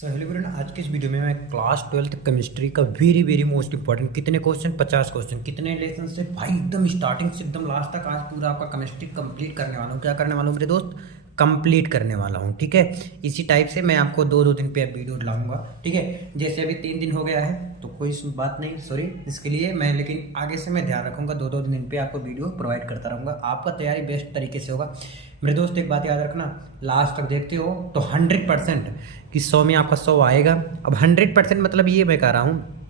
Hello everyone, आज की इस वीडियो में मैं क्लास 12th केमिस्ट्री का वेरी मोस्ट इंपॉर्टेंट कितने क्वेश्चन 50 क्वेश्चन कितने लेसन से भाई एकदम स्टार्टिंग से एकदम लास्ट तक आज पूरा आपका केमिस्ट्री कंप्लीट करने वाला हूँ। क्या करने वाला हूँ मेरे दोस्त? कंप्लीट करने वाला हूँ। ठीक है, इसी टाइप से मैं आपको दो दिन पे वीडियो लाऊंगा। ठीक है, जैसे अभी 3 दिन हो गया है तो कोई बात नहीं, सॉरी इसके लिए मैं, लेकिन आगे से मैं ध्यान रखूंगा, दो दिन पे आपको वीडियो प्रोवाइड करता रहूँगा। आपका तैयारी बेस्ट तरीके से होगा मेरे दोस्त। एक बात याद रखना, लास्ट तक देखते हो तो 100% कि 100 में आपका 100 आएगा। अब 100% मतलब ये मैं कह रहा हूँ,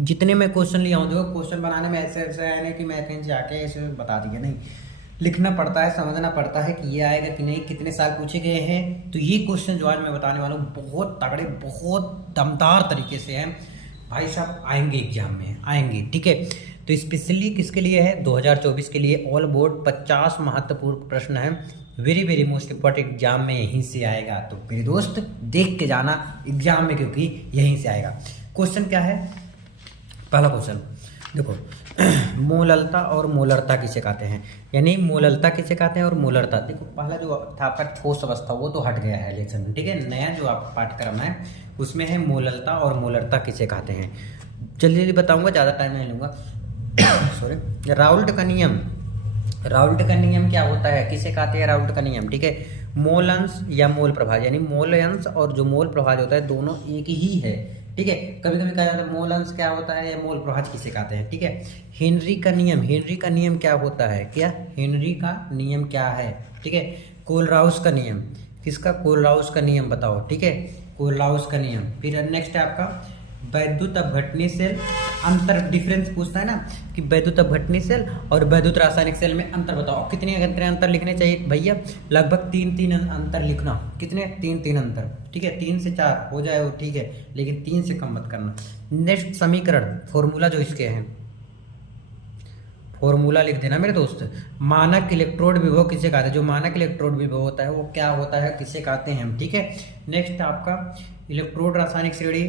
जितने मैं क्वेश्चन लिया हूँ, देखो क्वेश्चन बनाने में ऐसे ऐसे आए नहीं कि मैं कहीं जाके ऐसे बता दिया, नहीं, लिखना पड़ता है, समझना पड़ता है कि ये आएगा कि नहीं, कितने साल पूछे गए हैं। तो ये क्वेश्चन जो आज मैं बताने वाला हूँ बहुत तगड़े, बहुत दमदार तरीके से हैं भाई साहब, आएंगे एग्जाम में आएंगे। ठीक है, तो स्पेशली किसके लिए है? 2024 के लिए ऑल बोर्ड 50 महत्वपूर्ण प्रश्न है, वेरी मोस्ट इंपॉर्टेंट, एग्जाम में यहीं से आएगा। तो मेरे दोस्त देख के जाना एग्जाम में, क्योंकि यहीं से आएगा। क्वेश्चन क्या है? पहला क्वेश्चन देखो, मोललता और मोलरता किसे कहते हैं, यानी मोललता किसे कहते हैं और मोलरता। देखो पहला जो था आपका ठोस अवस्था, वो तो हट गया है लेक्चर में। ठीक है, नया जो आपका पाठ्यक्रम है उसमें है मोललता और मोलरता किसे कहते हैं। जल्दी बताऊंगा, ज़्यादा टाइम नहीं लूँगा। सॉरी, राउल्ट का नियम, राउल्ट का नियम क्या होता है, किसे कहते हैं राउल्ट का नियम? ठीक है, मोल अंश या मोल प्रभाज, यानी मोल अंश और जो मोल प्रभाज होता है दोनों एक ही है। ठीक है, कभी कभी कहा जाता है मोल अंश क्या होता है या मोल प्रभाज किसे कहते हैं। ठीक है, हेनरी का नियम, हेनरी का नियम क्या होता है, क्या हेनरी का नियम क्या है? ठीक है, कोलराउस का नियम, किसका? कोलराउस का नियम बताओ। ठीक है, कोलराउस का नियम। फिर नेक्स्ट है आपका वैद्युत अपघटनी सेल अंतर, डिफरेंस पूछता है ना कि वैद्युत अपघटनी सेल और वैद्युत रासायनिक सेल में अंतर बताओ। कितने अंतर लिखने चाहिए भैया? लगभग तीन अंतर लिखना। कितने? तीन अंतर। ठीक है, 3 से 4 हो जाए वो ठीक है, लेकिन 3 से कम मत करना। नेक्स्ट समीकरण, फॉर्मूला जो इसके हैं, फॉर्मूला लिख देना मेरे दोस्त। मानक इलेक्ट्रोड विभव किसे कहते हैं? जो मानक इलेक्ट्रोड विभव होता है वो क्या होता है, किसे कहते हैं हम? ठीक है, नेक्स्ट आपका इलेक्ट्रोड रासायनिक श्रेणी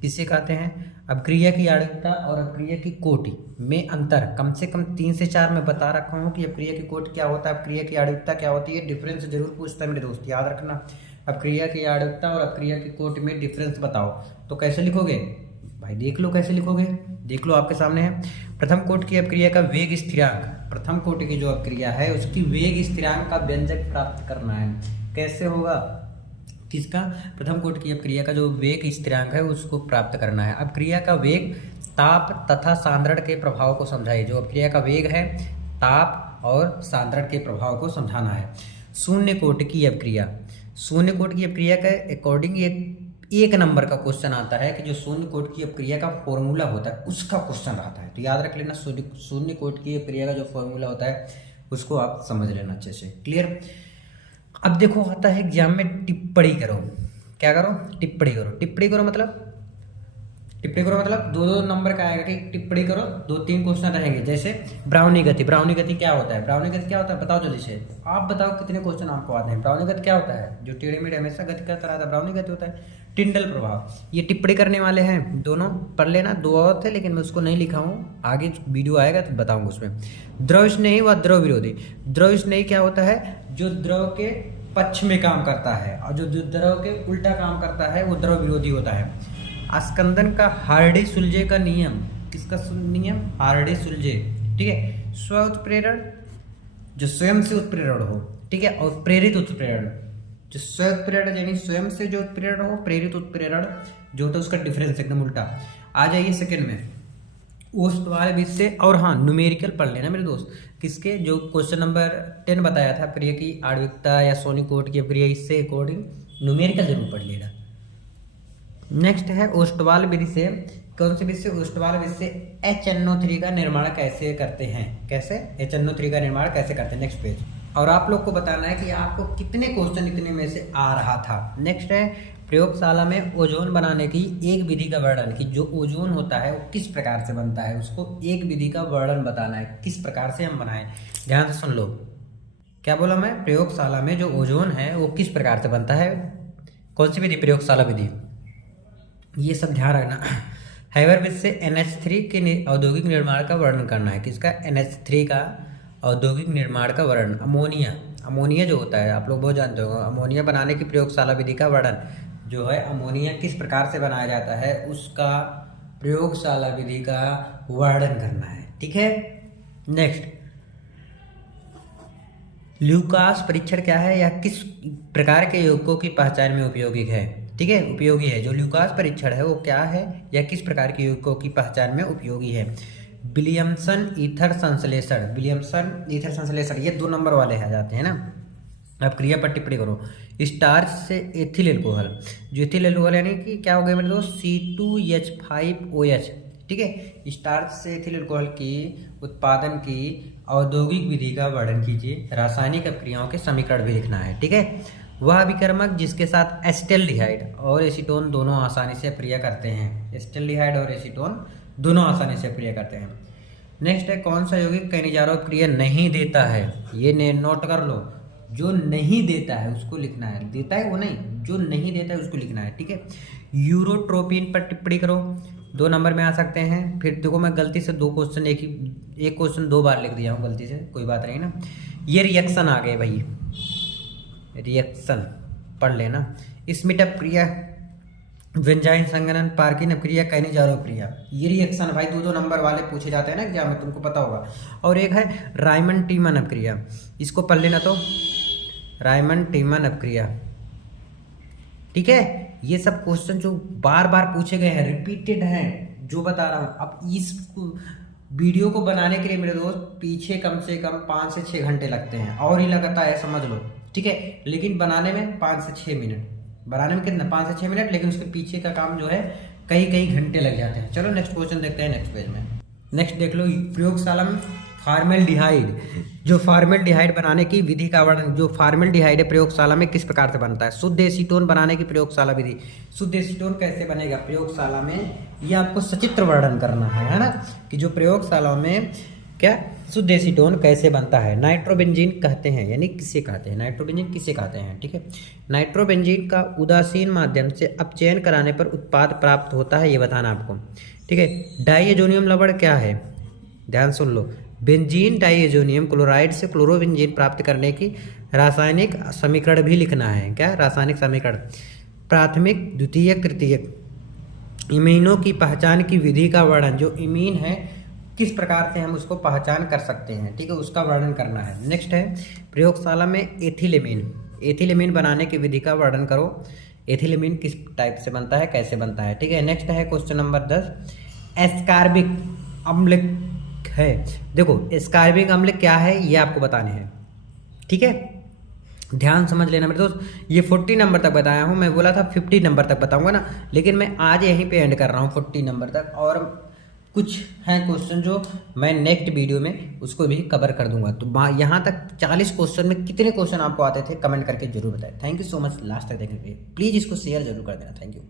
किसे कहते हैं? अपक्रिया की आणविकता और अपक्रिया की कोटि में अंतर कम से कम 3 से 4 में बता रखा हूँ कि अपक्रिया की कोटि क्या होता है, अपक्रिया की आणविकता क्या होती है। डिफरेंस जरूर पूछता है मेरे दोस्त, याद रखना। अपक्रिया की आणविकता और अपक्रिया की कोटि में डिफरेंस बताओ। तो कैसे लिखोगे भाई? देख लो कैसे लिखोगे, देख लो आपके सामने है। प्रथम कोटि की अपक्रिया का वेग स्थिरांक, प्रथम कोटि की जो अपक्रिया है उसकी वेग स्थिरांक का व्यंजक प्राप्त करना है। कैसे होगा? किसका? प्रथम कोटि की अपक्रिया का जो वेग स्थिरांक है उसको प्राप्त करना है। अपक्रिया का वेग, ताप तथा सांद्रण के प्रभाव को समझाइए। जो अपक्रिया का वेग है, ताप और सांद्रण के प्रभाव को समझाना है। शून्य कोटि की अपक्रिया, शून्य कोटि की अपक्रिया के अकॉर्डिंग एक नंबर का क्वेश्चन आता है कि जो शून्य कोटि की अपक्रिया का फॉर्मूला होता है उसका क्वेश्चन आता है। तो याद रख लेना, शून्य कोटि की अपक्रिया का जो फॉर्मूला होता है उसको आप समझ लेना अच्छे से। क्लियर? अब देखो आता है एग्जाम में टिप्पणी करो। क्या करो? टिप्पणी करो। टिप्पणी करो मतलब, टिप्पणी करो मतलब 2-2 नंबर का आएगा कि टिप्पणी करो। 2-3 क्वेश्चन रहेंगे। जैसे ब्राउनी गति, ब्राउनी गति क्या होता है? ब्राउनी गति क्या होता है बताओ जल्दी से, आप बताओ कितने क्वेश्चन आपको आते हैं। ब्राउनी गति क्या होता है? जो टेढ़े मेढ़े हमेशा गति करता रहता है, ब्राउनी गति होता है। टिंडल प्रभाव, ये टिप्पणी करने वाले हैं दोनों, पढ़ लेना। 2 और थे लेकिन मैं उसको नहीं लिखा हूँ, आगे वीडियो आएगा तो बताऊंगा उसमें। द्रव स्नेही व द्रव विरोधी, द्रव स्नेही क्या होता है? जो द्रव के पक्ष में काम करता है, और जो द्रव के उल्टा काम करता है वो द्रव विरोधी होता है। अस्कंदन का हार्डी सुलजे का नियम, किसका नियम? हार्डी सुलजे। ठीक है, स्व उत्प्रेरण, जो स्वयं से उत्प्रेरण हो। ठीक है, और प्रेरित उत्प्रेरण, जो स्व उत्प्रेरण यानी स्वयं से जो उत्प्रेरण हो, प्रेरित उत्प्रेरण जो होता है उसका डिफरेंस एकदम उल्टा। आ जाइए सेकंड में, ओष्ठवाल विषय। और हाँ, न्यूमेरिकल पढ़ लेना मेरे दोस्त। किसके? जो क्वेश्चन नंबर 10 बताया था, अपक्रिया की आणविकता या शून्य कोटि की अपक्रिया, इससे अकॉर्डिंग न्यूमेरिकल जरूर पढ़ लेना। नेक्स्ट है ओष्ठवाल विधि से, कौन सी विधि से? ओष्ठवाल विधि से HNO3 का निर्माण कैसे करते हैं? कैसे HNO3 का निर्माण कैसे करते हैं? Next page. और आप लोग को बताना है कि आपको कितने क्वेश्चन इतने में से आ रहा था। नेक्स्ट है प्रयोगशाला में ओजोन बनाने की एक विधि का वर्णन, कि जो ओजोन होता है वो किस प्रकार से बनता है, उसको एक विधि का वर्णन बताना है, किस प्रकार से हम बनाएं। ध्यान से सुन लो, क्या बोला मैं? प्रयोगशाला में जो ओजोन है वो किस प्रकार से बनता है, कौन सी विधि? प्रयोगशाला विधि। ये सब ध्यान रखना। हैबर विधि से NH3 के औद्योगिक निर्माण का वर्णन करना है। किसका? NH3 का औद्योगिक निर्माण का वर्णन। अमोनिया, अमोनिया जो होता है आप लोग बहुत जानते हो, अमोनिया बनाने की प्रयोगशाला विधि का वर्णन। जो है अमोनिया किस प्रकार से बनाया जाता है उसका प्रयोगशाला विधि का वर्णन करना है। ठीक है। नेक्स्ट, ल्यूकास परीक्षण क्या है या किस प्रकार के यौगिकों की पहचान में उपयोगी है। ठीक है, उपयोगी है। जो ल्यूकास परीक्षण है वो क्या है या किस प्रकार के यौगिकों की पहचान में उपयोगी है। विलियमसन ईथर संश्लेषण, विलियमसन ईथर संश्लेषण, ये 2 नंबर वाले आ जाते हैं ना। अब क्रिया पर टिप्पणी करो। स्टार्च से एथिल एल्कोहल, जो एथिल एल्कोहल यानी कि क्या हो गया मेरे दोस्त, C2H5OH। ठीक है, स्टार्च से एथिल एल्कोहल की उत्पादन की औद्योगिक विधि का वर्णन कीजिए। रासायनिक अभिक्रियाओं के समीकरण भी लिखना है। ठीक है, वह अभिकर्मक जिसके साथ एसिटाल्डिहाइड और एसीटोन दोनों आसानी से क्रिया करते हैं। एसिटाल्डिहाइड और एसीटोन दोनों आसानी से क्रिया करते हैं। नेक्स्ट है, कौन सा यौगिक कई हजारों क्रिया नहीं देता है। ये नोट कर लो, जो नहीं देता है उसको लिखना है, देता है वो नहीं, जो नहीं देता है उसको लिखना है। ठीक है, यूरोट्रोपिन पर टिप्पणी करो। 2 नंबर में आ सकते हैं। फिर देखो मैं गलती से 2 क्वेश्चन एक क्वेश्चन 2 बार लिख दिया हूँ गलती से, कोई बात नहीं ना। ये रिएक्शन आ गए भाई, रिएक्शन पढ़ लेना। स्मिट अपक्रिया, वेंजाइन संघनन, पार्किन अपक्रिया, कैनिजारो अपक्रिया, ये रिएक्शन भाई 2-2 नंबर वाले पूछे जाते हैं ना एग्जाम में, तुमको पता होगा। और एक है रायमंड टीमन अपक्रिया, इसको पढ़ लेना। तो रायमंड टीमन अपक्रिया, ठीक है। ये सब क्वेश्चन जो बार बार पूछे गए हैं, रिपीटेड हैं, जो बता रहा हूँ। अब इस वीडियो को बनाने के लिए मेरे दोस्त पीछे कम से कम 5 से 6 घंटे लगते हैं, और ही लगता है समझ लो। ठीक है, लेकिन बनाने में 5 से 6 मिनट, बनाने में कितना 5 से 6 मिनट, लेकिन उसके पीछे का काम जो है कई घंटे लग जाते हैं। चलो नेक्स्ट क्वेश्चन देखते हैं नेक्स्ट पेज में। नेक्स्ट देख लो, प्रयोगशाला में फार्मेल्डिहाइड, जो फार्मेल्डिहाइड बनाने की विधि का वर्णन। जो फार्मेल्डिहाइड है प्रयोगशाला में किस प्रकार से बनता है। शुद्ध एसीटोन बनाने की प्रयोगशाला विधि, शुद्ध एसीटोन कैसे बनेगा प्रयोगशाला में, ये आपको सचित्र वर्णन करना है ना, कि जो प्रयोगशाला में क्या शुद्ध एसीटोन कैसे बनता है। नाइट्रोबेंजीन कहते हैं, यानी किसे कहते हैं, नाइट्रोबेंजीन किसे कहते हैं। ठीक है, नाइट्रोबेंजीन का उदासीन माध्यम से अपचयन कराने पर उत्पाद प्राप्त होता है, ये बताना आपको। ठीक है, डाइएजोनियम लवण क्या है, ध्यान सुन लो। बेंजीन डाइएजोनियम क्लोराइड से क्लोरोबेंजीन प्राप्त करने की रासायनिक समीकरण भी लिखना है। क्या रासायनिक समीकरण। प्राथमिक, द्वितीयक, तृतीयक इमीनों की पहचान की विधि का वर्णन। जो इमीन है किस प्रकार से हम उसको पहचान कर सकते हैं, ठीक है, उसका वर्णन करना है। नेक्स्ट है, प्रयोगशाला में एथिलेमीन, एथिलेमीन बनाने की विधि का वर्णन करो। एथिलेमीन किस टाइप से बनता है, कैसे बनता है। ठीक है, नेक्स्ट है क्वेश्चन नंबर 10, एस्कार्बिक अम्ल है। देखो एस्कार्बिक अम्ल क्या है ये आपको बताने हैं। ठीक है, ध्यान समझ लेना मेरे दोस्त। ये 40 नंबर तक बताया हूँ, मैं बोला था 50 नंबर तक बताऊंगा ना, लेकिन मैं आज यहीं पे एंड कर रहा हूँ 40 नंबर तक। और कुछ हैं क्वेश्चन जो मैं नेक्स्ट वीडियो में उसको भी कवर कर दूंगा। तो यहाँ तक 40 क्वेश्चन में कितने क्वेश्चन आपको आते थे कमेंट करके जरूर बताएं। Thank you so much last तक देखने के लिए। प्लीज़ इसको शेयर जरूर कर देना। Thank you.